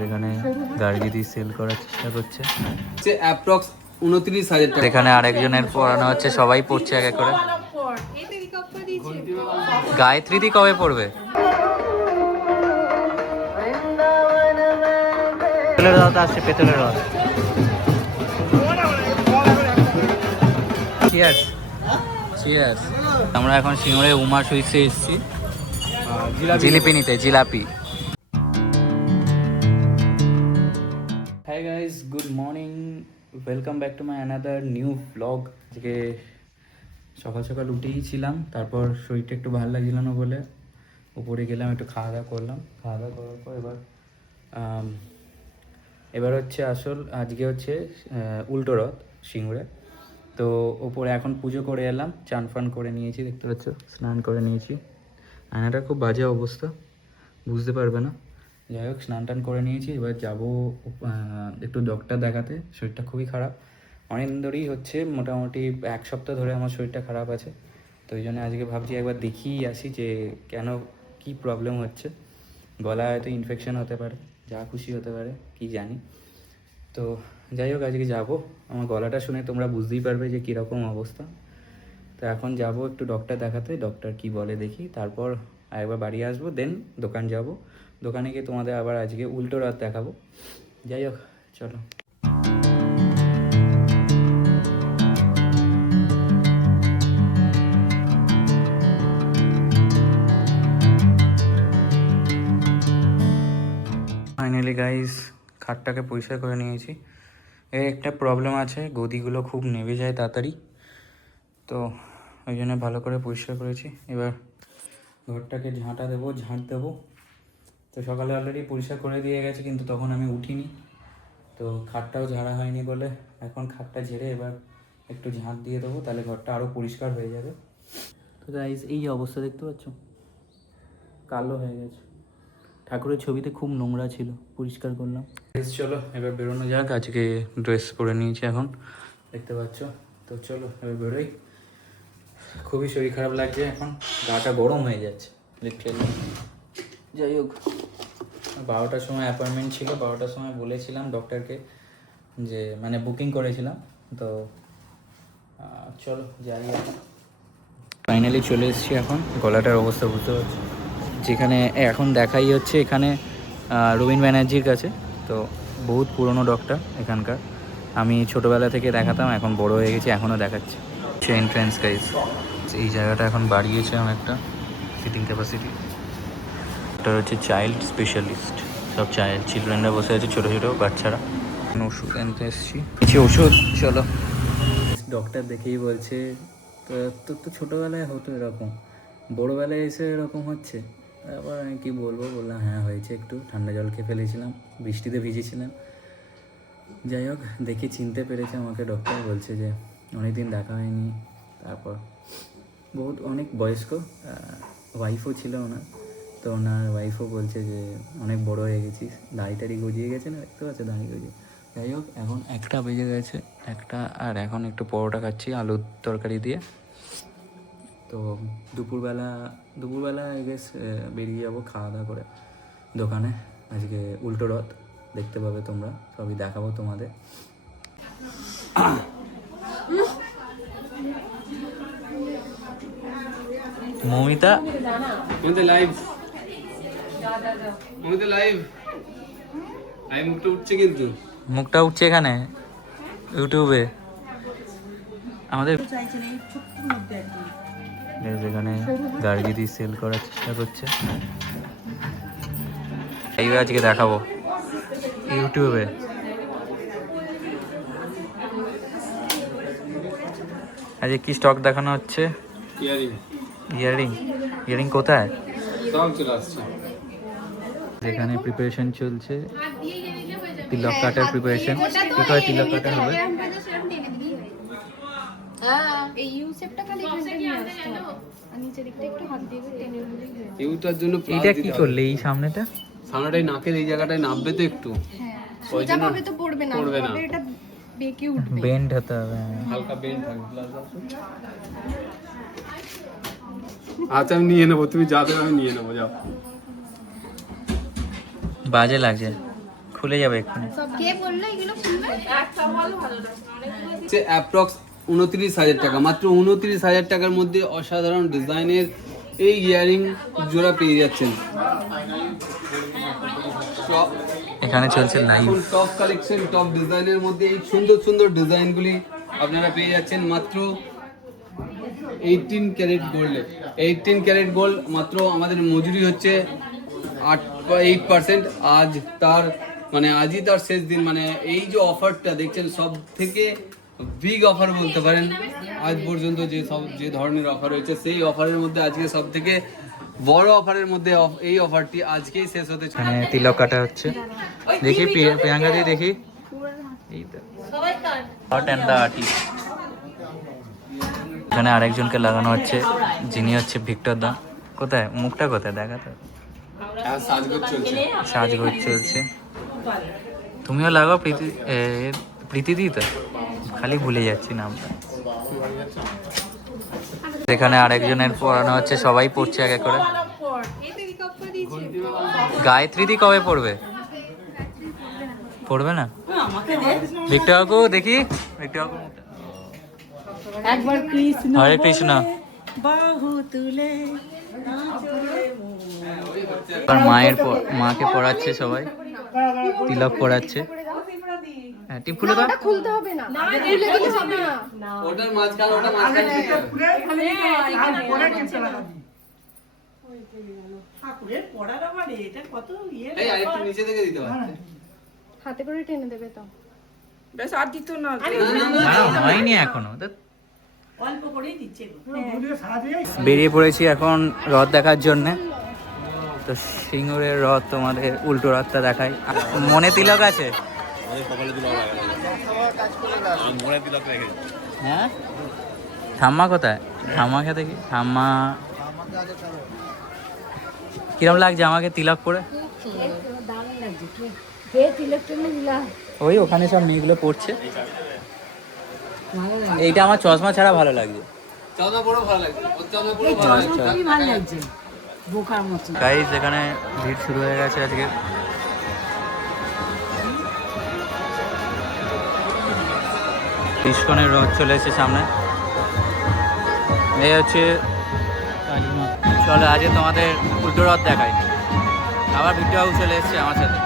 যেখানে গাড়ি দিয়ে সেল করার চেষ্টা করছে। অ্যাপ্রক্স 29,000 টাকা। এখানে আরেকজনের পড়ানো হচ্ছে, সবাই পড়ছে এক এক করে। গায়ত্রী দি কবে পড়বে? পেতলের রথ আসছে, পেতলের রথ। Cheers cheers. আমরা এখন সিঙ্গুরে উমা সুইটসে এসেছি জিলিপি নিতে, jalebi. Hi guys, good morning, welcome back to my another new blog. আজকে সকাল সকাল উঠেই ছিলাম, তারপর শরীরটা একটু ভালো লাগছিল না বলে উপরে গেলাম, একটু খাওয়া দাওয়া করলাম। খাওয়া দাওয়া করার পর এবার হচ্ছে আসল, আজকে হচ্ছে উল্টো রথ সিঙ্গুরে। তো ওপরে এখন পুজো করে এলাম, চান ফান করে নিয়েছি, দেখতে পাচ্ছ, স্নান করে নিয়েছি। আয়নাটা খুব বাজে অবস্থা, বুঝতে পারবে না। যাই হোক, স্নান টান করে নিয়েছি। এবার যাবো একটু ডক্টর দেখাতে, শরীরটা খুবই খারাপ। অনেক দিন ধরেই হচ্ছে, মোটামুটি এক সপ্তাহ ধরে আমার শরীরটা খারাপ আছে। তো ওই জন্য আজকে ভাবছি একবার দেখিয়ে আসি যে কেন, কি প্রবলেম হচ্ছে। গলায় হয়তো ইনফেকশন হতে পারে, যা খুশি হতে পারে, কি জানি। তো যাই হোক, আজকে যাবো। আমার গলাটা শুনে তোমরা বুঝতেই পারবে যে কীরকম অবস্থা। তো এখন যাব একটু ডক্টর দেখাতে, ডক্টর কি বলে দেখি, তারপর আরেকবার বাড়ি আসবো, দেন দোকান যাব। দোকানে গিয়ে তোমাদের আবার আজকে উল্টো রথ দেখাবো। যাই হোক, চলো। ফাইনালি গাইস, খাটটাকে পরিষ্কার করে নিয়েছি। এর একটা প্রবলেম আছে, গদিগুলো খুব নেমে যায় তাড়াতাড়ি, তো ওই জন্য ভালো করে পরিষ্কার করেছি। এবার ঘরটাকে ঝাঁট দেবো। তো সকালে অলরেডি পরিষ্কার করে দিয়ে গেছে, কিন্তু তখন আমি উঠিনি, তো খাটটাও ঝাড়া হয়নি বলে এখন খাটটা ঝেড়ে এবার একটু ঝাঁট দিয়ে দেবো, তাহলে ঘরটা আরও পরিষ্কার হয়ে যাবে। তো গাইস, এই অবস্থা দেখতে পাচ্ছ, কালো হয়ে গেছে। ঠাকুরের ছবিতে খুব নোংরা ছিল, পরিষ্কার করলাম। চলো এবার বেরোনো যাক। আজকে ড্রেস পরে নিয়েছি এখন, দেখতে পাচ্ছ। তো চলো এবার বেরোই। খুবই শরীর খারাপ লাগছে এখন, গাটা গরম হয়ে যাচ্ছে লিটারেলি। যাই হোক, 12টার সময় অ্যাপয়েন্টমেন্ট ছিল, 12টার সময় বলেছিলাম ডক্টরকে, যে মানে বুকিং করেছিলাম। তো চলো যাই। ফাইনালি চলে এসেছি এখন। গলাটার অবস্থা বুঝতে পারছি, যেখানে এখন দেখাই হচ্ছে এখানে রবীন ব্যানার্জির কাছে। তো বহুত পুরনো ডক্টর এখানকার, আমি ছোটোবেলা থেকে দেখাতাম, এখন বড় হয়ে গেছি, এখনও দেখাচ্ছি। এন্ট্রান্স গাইজ, এই জায়গাটা এখন বাড়িয়েছে অনেকটা সিটিং ক্যাপাসিটি। এটা হচ্ছে চাইল্ড স্পেশালিস্ট, সব চিলড্রেনরা বসে আছে, ছোটো ছোটো বাচ্চারা। ওষুধ আনতে এসেছি, কিছু ওষুধ। চলো, ডক্টর দেখেই বলছে তোর তো ছোটোবেলায় হতো এরকম, বড়োবেলায় এসে এরকম হচ্ছে। তারপর আমি কী বলবো, বললাম হ্যাঁ হয়েছে, একটু ঠান্ডা জল খেয়ে ফেলেছিলাম, বৃষ্টিতে ভিজেছিলাম। যাই হোক, দেখে চিনতে পেরেছে আমাকে ডক্টর, বলছে যে অনেক দিন দেখা হয়নি। তারপর অনেক বয়স্ক ওয়াইফও ছিল ওনার, তো ওনার ওয়াইফও বলছে যে অনেক বড় হয়ে গেছিস, দাড়ি গজিয়ে গেছে না, দেখতে পাচ্ছে দাড়ি গজিয়ে। যাই হোক, এখন 1টা বেজে গেছে, 1টা, আর এখন একটু পরোটা খাচ্ছি আলুর তরকারি দিয়ে। তো দুপুরবেলা আই গেস বেরিয়ে যাবো খাওয়া দাওয়া করে দোকানে। আজকে উল্টো রথ দেখতে পাবে তোমরা, সবই দেখাবো তোমাদের। মমিতা লাইভ মুখটা উঠছে, কিন্তু মুখটা উঠছে এখানে ইউটিউবে আমাদের। যেখানে গাড়ি দিয়ে সেল করার চেষ্টা করছে, এই আজকে দেখাবো ইউটিউবে। আজকে কি স্টক দেখানো হচ্ছে? ইয়ারিং কোথায়? সব চলে আসছে। যেখানে প্রিপারেশন চলছে, তিলক কাটার প্রিপারেশন। কি করে তিলক কাটা হবে? এটা কি করলে এই সামনেটাই নাকের এই জায়গাটায় নামবে তো একটু, পড়বে না, বেন্ড হতে হবে, হালকা বেন্ড থাকবে। আচ্ছা আমি নিয়ে নেবো, তুমি যা দেবে আমি নিয়ে নেবো, যাও। বাজে লাগছে, খুলে যাবে এক্ষুনি। কে বললো এগুলো খুলবে? অ্যাপ্রক্স 29,000 টাকা, মাত্র 29,000 টাকার মধ্যে অসাধারণ ডিজাইনের এই ইয়ারিং জোড়া পেয়ে যাচ্ছেন। এখানে চলছে লাইভ। টপ কালেকশন, টপ ডিজাইনের মধ্যে এই সুন্দর সুন্দর ডিজাইনগুলি আপনারা পেয়ে যাচ্ছেন মাত্র 18 ক্যারেট গোল্ডে। 18 ক্যারেট গোল্ড মাত্র আমাদের মজুরি হচ্ছে 8%। আজ তার মানে আজই তার শেষ দিন, মানে এই যে অফারটা দেখছেন সব থেকে বিগ অফার বলতে পারেন আজ পর্যন্ত যে ধরনের অফার হয়েছে, সেই অফারের মধ্যে আজকে সব থেকে বড় অফারের মধ্যে এই অফারটি আজকেই শেষ হতে চলেছে। এখানে তিলক কাটা হচ্ছে, দেখি প্রিয়াঙ্কা দি দেখি। এই তো হট অ্যান্ড দ্য আর্টিস্ট। এখানে আরেকজনকে লাগানো হচ্ছে, যিনি হচ্ছে ভিক্টর দা। কোথায় মুখটা, কোথায় দেখা তো? সাজগোজ চলছে। সাজগোজ চলছে। তুমিও লাগাও প্রীতিদি তো, খালি ভুলে যাচ্ছি নামটা। এখানে আরেকজনের পড়ানো হচ্ছে, সবাই পড়ছে এক এক করে। গায়ত্রী দি কবে পড়বে? পড়বে না? ভিক্টর কাকু দেখি, ভিক্টর কাকু একবার কৃষ্ণ হরে কৃষ্ণ। বাহু তুলে আর মাকে পড়াচ্ছে সবাই, তিলক পড়াচ্ছে। হ্যাঁ টিপ খুলে দাও। খুলতে হবে না, খুলে দিলে হবে না। ওটার মাঝখানে দিয়ে যাবে। ঠাকুরের পড়ার আমার এটা কত ইয়ে এই আরেকটু নিচে থেকে দিতে পারবে। হাতে করে টেনে দেবে তো। বেশ আর দিত না না, হয়নি এখনো। অল্প করেই দিচ্ছে গো। বেরিয়ে পড়েছি এখন রথ দেখার জন্যে। তো সিঙ্গুরের রথ তোমাদের উল্টো রথটা দেখাই। মনে তিলক আছে? হ্যাঁ, ঠাম্মা কোথায়? ঠাম্মাকে দেখি, ঠাম্মা কিরম লাগছে আমাকে তিলক পরে? ওই ওখানে সব মেয়েগুলো পড়ছে। এইটা আমার চশমা ছাড়া ভালো লাগছে। চশমা পরেও ভালো লাগছে, ওর চশমা পরেও ভালো লাগছে। বোকার মতো গাইস এখানে ভিড় শুরু হয়ে গেছে আজকে। ইস্কনের রথ চলে এসেছে সামনে। এই হচ্ছে চলো আজকে তোমাদের উল্টো রথ দেখাই। আবার ভিডিও চলে এসেছে আমার সাথে।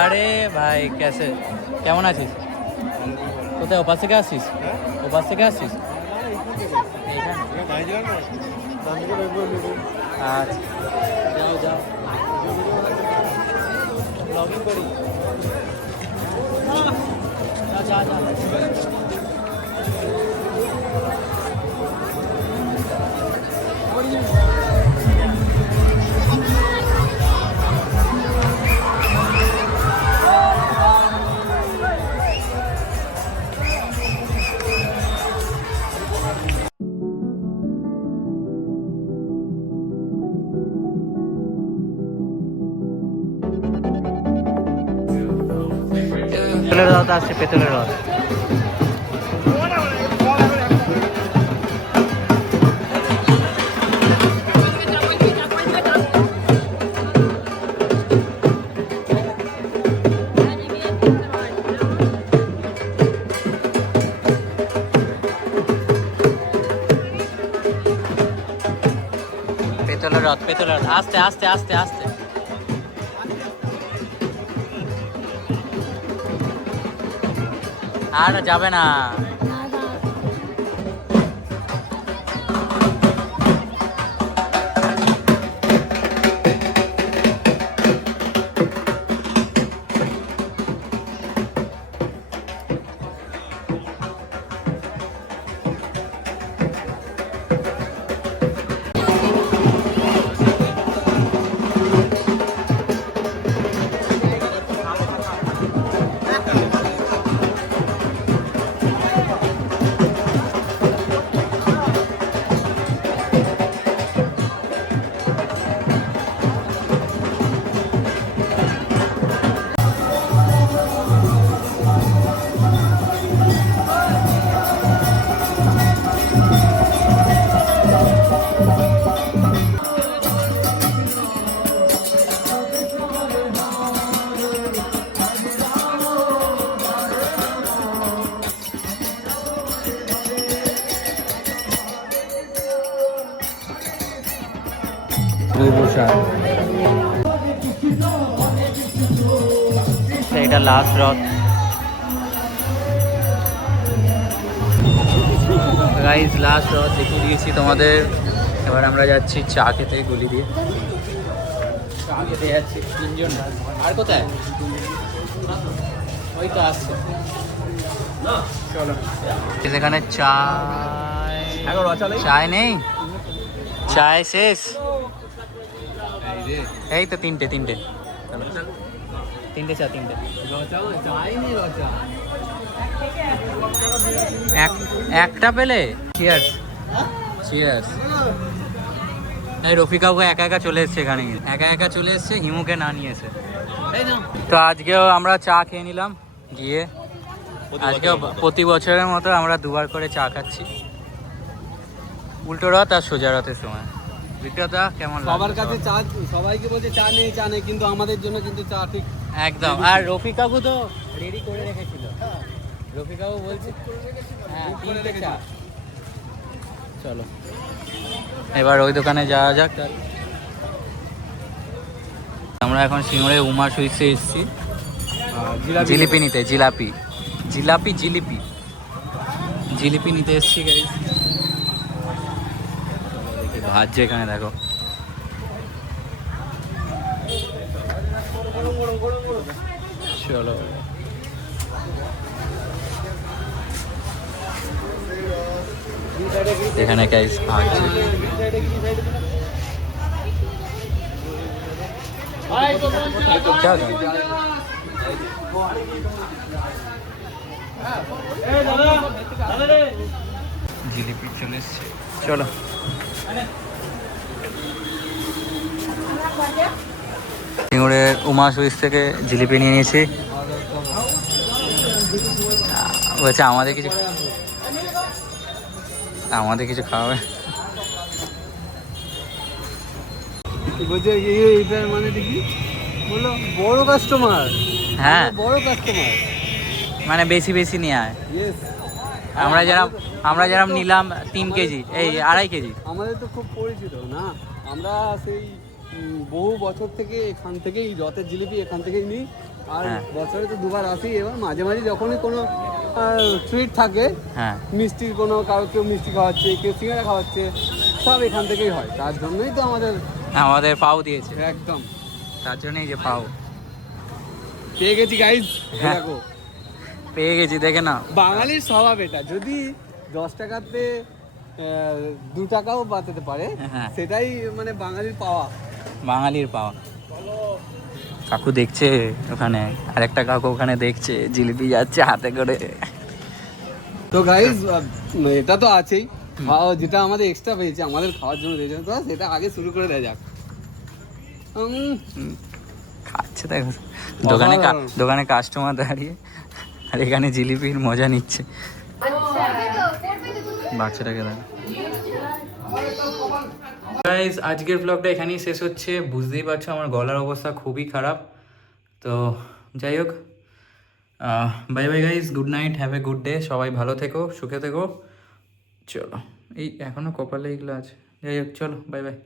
আরে ভাই कैसे কেমন আছিস? কোথায় ওপাশ থেকে আসছিস? ওপাশ থেকে আসছিস? আচ্ছা যাও যাও, ব্লগিং করি। যা যা পেতলের রথ আসছে, পেতলের রথ। চলো রথ পেছনে রথ, আস্তে আস্তে আস্তে আস্তে। আর যাবে না। এটা লাস্ট রথ গাইজ, লাস্ট রথ দেখিয়ে দিয়েছি তোমাদের। এবার আমরা যাচ্ছি চা খেতে গলি দিয়ে। চা খেতে যাচ্ছি 3 জন। আর কোথায়? ওই তো আসছে। চলো সেখানে চায় নেই, চায় শেষ। এই তো তিনটে চা, তিনটে একটা পেলে। Cheers cheers. এই রফিকাও একা একা চলে এসছে এখানে, একা চলে এসছে, হিমুকে না নিয়ে এসে। তো আজকেও আমরা চা খেয়ে নিলাম গিয়ে। আজকেও প্রতি বছরের মতো আমরা 2 বার করে চা খাচ্ছি, উল্টো রথ আর সোজা রথের সময়। বিক্রেতা কেমন লাগে? সবার কাছে চা, সবাইকে বলছে চা নেই, কিন্তু আমাদের জন্য কিন্তু চা ঠিক একদম। আর রফিকাবু তো রেডি করে রেখেছিল, রফিকাবু বলছে হ্যাঁ 3টে চা। চলো এবার ওই দোকানে যাওয়া যাক। আমরা এখন সিঙ্গুরে উমা সুইটসে এসেছি জিলিপি নিতে। জিলিপি নিতে এসেছি গাইস। দেখি ভাজছে এখানে, দেখো। চলো এখানে গাইস ভাজছে। জিলিপি চলে এসছে, চলো। সিঙ্গুরের উমা সুইটস থেকে জিলিপি নিয়ে নিয়েছি। বলছে আমাদের কিছু খাওয়াবে। বলছে এইটার মানে দেখি বললো বড় কাস্টমার। হ্যাঁ বড় কাস্টমার মানে বেশি নিয়ে আয়। আমরা যেরকম নিলাম 3 কেজি, এই 2.5 কেজি। আমাদের তো খুব পরিচিত না, আমরা সেই বহু বছর থেকে এখান থেকেই রথের জিলিপি এখান থেকেই নিই। আর বছরে তো 2 বার আসি। এবার মাঝে যখনই কোনো ট্রিট থাকে, মিষ্টির কোনো কেউ মিষ্টি খাওয়াচ্ছে, কেউ সিঙ্গারা খাওয়াচ্ছে, সব এখান থেকেই হয়। তার জন্যই তো আমাদের পাও দিয়েছে, একদম তার জন্যই যে পাও পেয়ে গেছি গাইজ। দেখো পেয়ে গেছি, দেখে না। বাঙালির স্বভাব এটা, যদি 10 টাকাতে 2 টাকাও বাঁচাতে পারে, সেটাই মানে বাঙালির পাওয়া। কাকু দেখছে ওখানে, আরেকটা কাকু ওখানে দেখছে জিলিপি যাচ্ছে হাতে করে। তো গাইজ এটা তো আছেই, যেটা আমাদের এক্সট্রা পেয়েছে আমাদের খাওয়ার জন্য দিয়েছে, তো সেটা আগে শুরু করে দেওয়া যাক। খাচ্ছে দেখো, দোকানে কাস্টমার দাঁড়িয়ে, আর এখানে জিলিপির মজা নিচ্ছে। বাচ্চাটাকে দেখ। গাইজ আজকের ব্লগটা এখানেই শেষ হচ্ছে। বুঝতেই পারছো আমার গলার অবস্থা খুবই খারাপ। তো যাই হোক, bye bye guys, good night, have a good day. সবাই ভালো থেকো, সুখে থেকো। চলো, এই এখনো কপালে এগুলো আছে। যাই হোক, চলো বাই বাই।